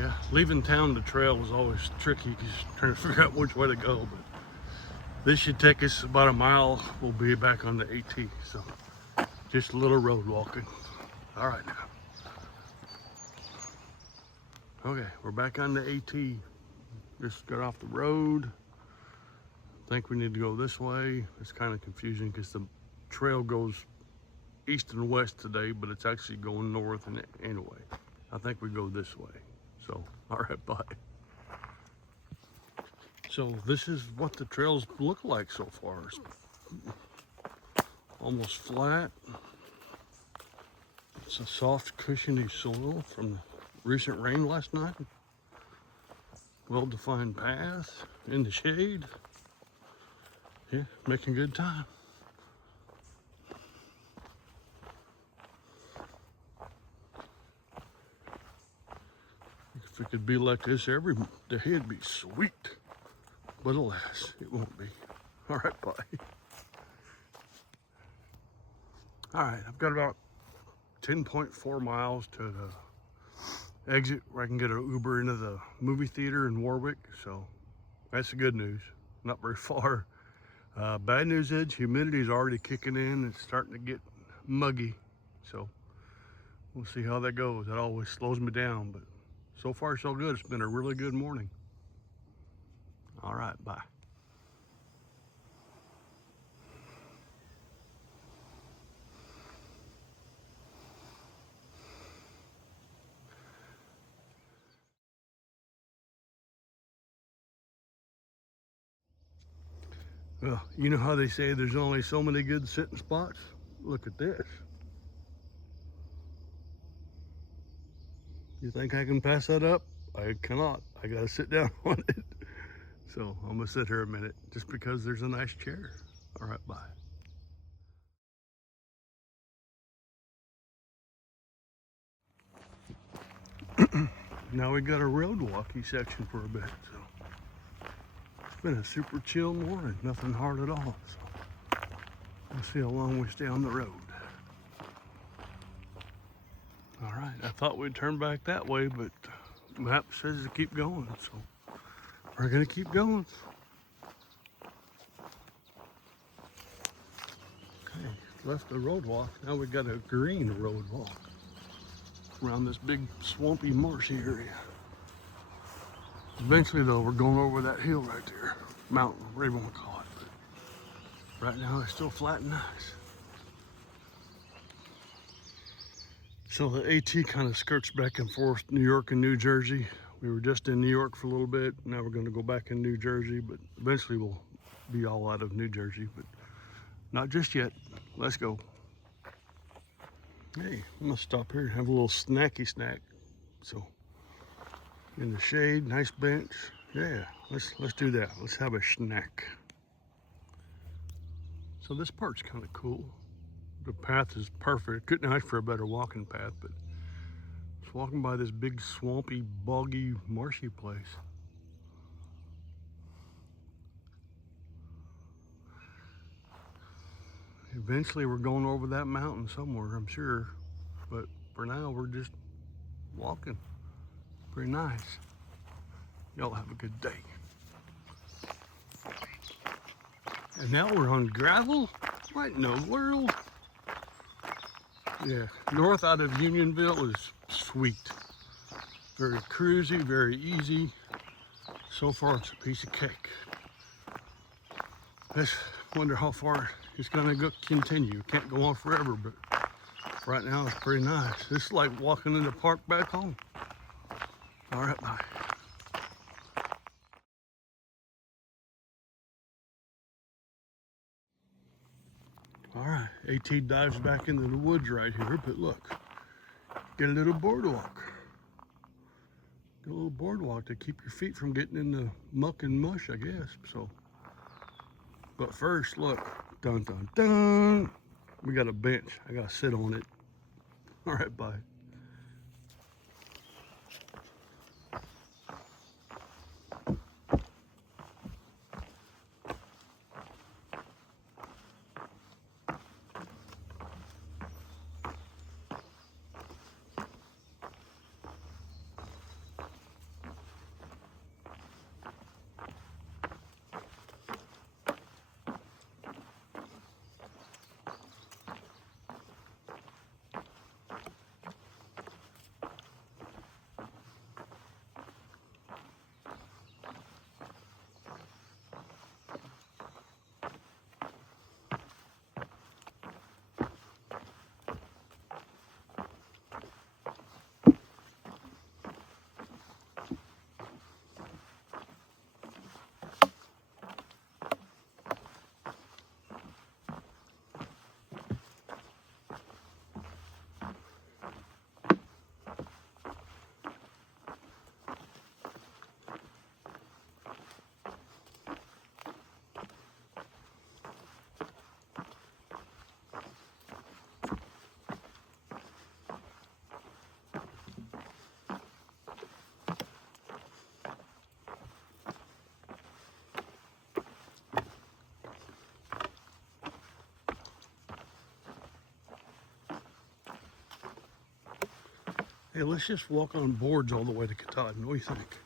Yeah, leaving town the trail was always tricky because trying to figure out which way to go, but this should take us about a mile. We'll be back on the AT, so just a little road walking. All right now. Okay, we're back on the AT. Just got off the road. I think we need to go this way. It's kind of confusing because the trail goes east and west today, but it's actually going north and anyway. I think we go this way. So, all right, bye. So this is what the trails look like so far. It's almost flat. It's a soft, cushiony soil from the recent rain last night. Well-defined path in the shade. Yeah, making good time. If it could be like this every day, it'd be sweet. But alas, it won't be. All right, bye. All right, I've got about 10.4 miles to the exit where I can get an Uber into the movie theater in Warwick. So that's the good news. Not very far. Bad news is humidity is already kicking in. It's starting to get muggy. So we'll see how that goes. That always slows me down, but so far so good. It's been a really good morning. All right, bye. Well, you know how they say there's only so many good sitting spots? Look at this. You think I can pass that up? I cannot. I gotta sit down on it. So I'm gonna sit here a minute just because there's a nice chair. All right, bye. Now we got a road walkie section for a bit. So it's been a super chill morning, nothing hard at all. So we'll see how long we stay on the road. All right, I thought we'd turn back that way, but the map says to keep going, so we're gonna keep going. Okay, left the road walk. Now we got a green road walk around this big swampy marshy area. Eventually though, we're going over that hill right there, mountain, whatever you want to call it. But right now it's still flat and nice. So the AT kind of skirts back and forth, New York and New Jersey. We were just in New York for a little bit. Now we're going to go back in New Jersey, but eventually we'll be all out of New Jersey, but not just yet. Let's go. Hey, I'm gonna stop here and have a little snacky snack. So in the shade, nice bench. Yeah, let's do that. Let's have a snack. So this part's kind of cool. The path is perfect. Couldn't ask for a better walking path, but just walking by this big swampy, boggy, marshy place. Eventually we're going over that mountain somewhere, I'm sure. But for now, we're just walking. Pretty nice. Y'all have a good day. And now we're on gravel? What in the world? Yeah, north out of Unionville is sweet. Very cruisy, very easy. So far, it's a piece of cake. Let's wonder how far it's gonna continue. Can't go on forever, but right now it's pretty nice. This is like walking in the park back home. All right, bye. All right, AT dives back into the woods right here, but look, get a little boardwalk. Get a little boardwalk to keep your feet from getting in the muck and mush, I guess. So, but first, look, dun dun dun. We got a bench. I gotta sit on it. All right, bye. Hey, let's just walk on boards all the way to Katahdin. What do you think?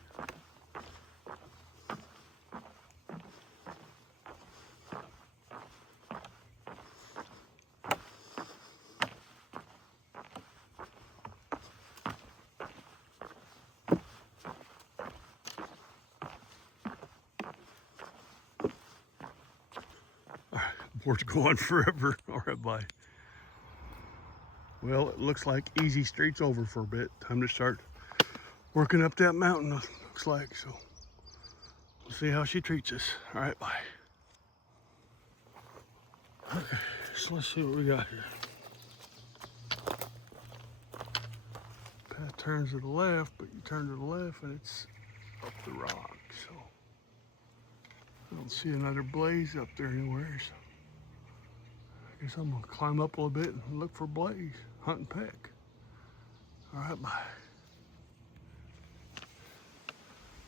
All right, boards go on forever. All right, bye. Well, it looks like Easy Street's over for a bit. Time to start working up that mountain, looks like. So we'll see how she treats us. All right, bye. Okay, so let's see what we got here. Path turns to the left, but you turn to the left and it's up the rock. So I don't see another blaze up there anywhere. So I guess I'm gonna climb up a little bit and look for blaze, hunt and peck. All right, bye.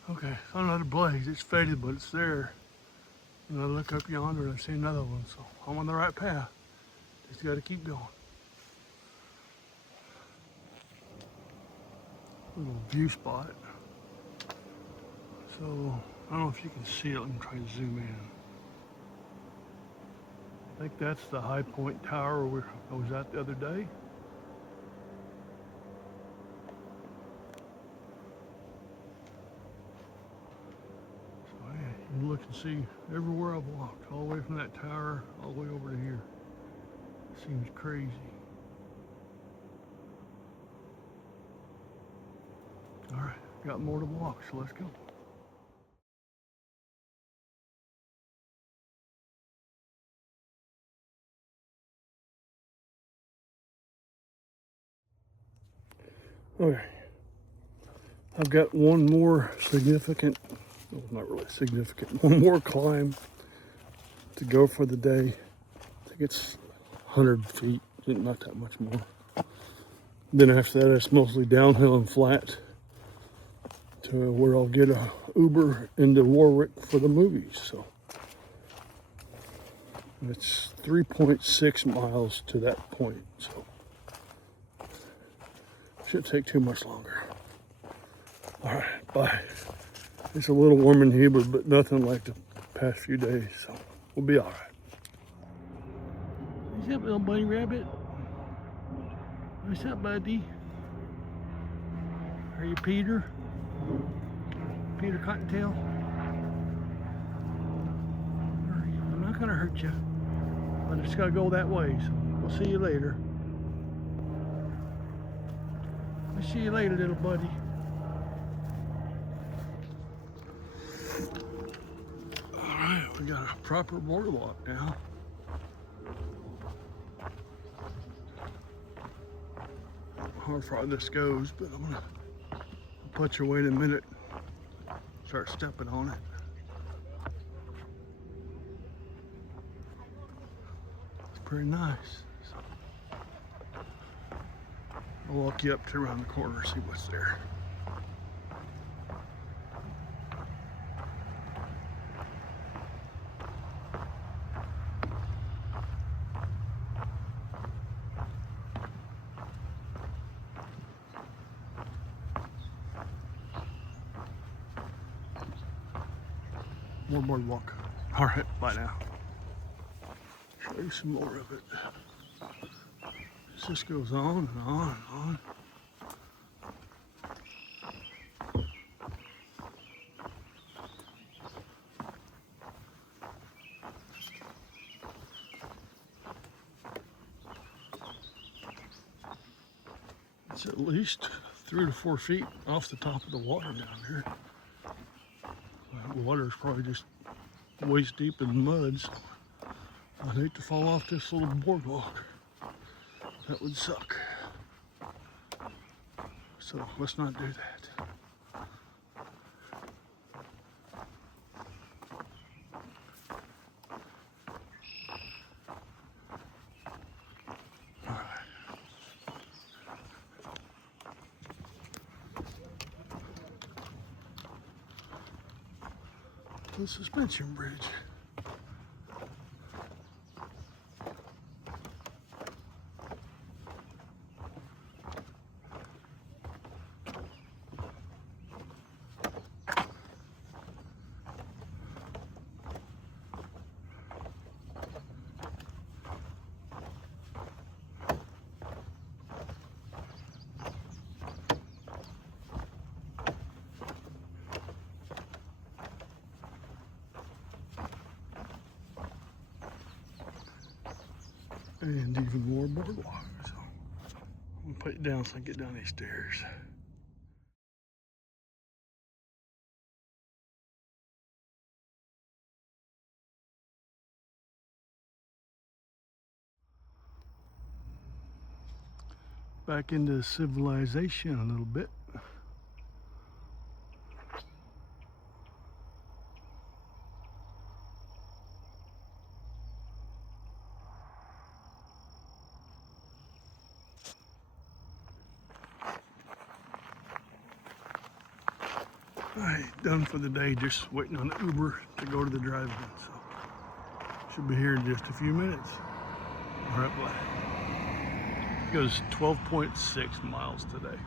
Okay, found another blaze. It's faded, but it's there. And I look up yonder and I see another one. So I'm on the right path. Just gotta keep going. Little view spot. So I don't know if you can see it. Let me try to zoom in. I think that's the High Point Tower where I was at the other day. So yeah, you can look and see everywhere I've walked, all the way from that tower, all the way over to here. Seems crazy. All right, got more to walk, so let's go. Okay, I've got one more significant, well, not really significant, one more climb to go for the day. I think it's 100 feet, not that much more. Then after that, it's mostly downhill and flat to where I'll get a Uber into Warwick for the movies. So it's 3.6 miles to that point. So shouldn't take too much longer. All right, bye. It's a little warm in here, but nothing like the past few days. So we'll be all right. What's up, little bunny rabbit? What's up, buddy? Are you Peter? Peter Cottontail? I'm not gonna hurt you, but I just gotta go that way, so we'll see you later. I'll see you later, little buddy. Alright, we got a proper boardwalk now. How far this goes, but I'm gonna put your way in a minute. Start stepping on it. It's pretty nice. So I'll walk you up to around the corner, see what's there. More boardwalk. All right, bye now. Show you some more of it. This just goes on and on and on. It's at least 3 to 4 feet off the top of the water down here. The water's probably just waist deep in mud, so I'd hate to fall off this little boardwalk. That would suck. So let's not do that. All right. The suspension bridge. and even more boardwalk. So I'm gonna put it down so I can get down these stairs. Back into civilization a little bit. Alright, done for the day, just waiting on the Uber to go to the drive-in. So should be here in just a few minutes. Right away. It goes 12.6 miles today.